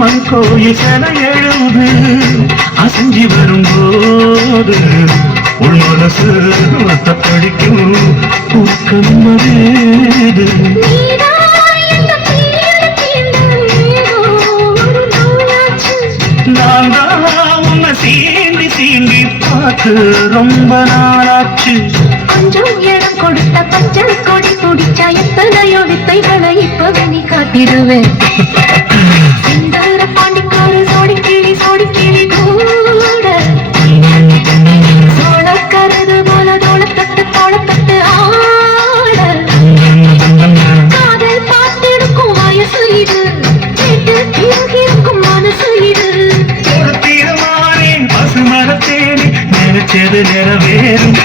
அம்மன் கோயில் செல எழுது அசஞ்சி வரும்போது உள் மனசு படிக்கும் ஊக்கம் மதேது நான் தான் உன்னை சீண்டி சீண்டி பார்த்து ரொம்ப நாளாச்சு கொஞ்சம் இடம் கொடுத்த பஞ்சல் கொடி துடிச்சா எத்தனையோ வித்தைகளை இப்பவே நீ காட்டிடுவேன் சிந்தார பாண்டிக்காரு சோடி கிளி கூட சோழக்கருது போல தோளத்தட்டு ஆட காதல் பார்த்திருக்கும் வயசு இது கேட்டு இருக்கும் மனசு இது ஒரு தீரமானேன் பசுமரத்தேனே நினைச்சது நிறைவேறும்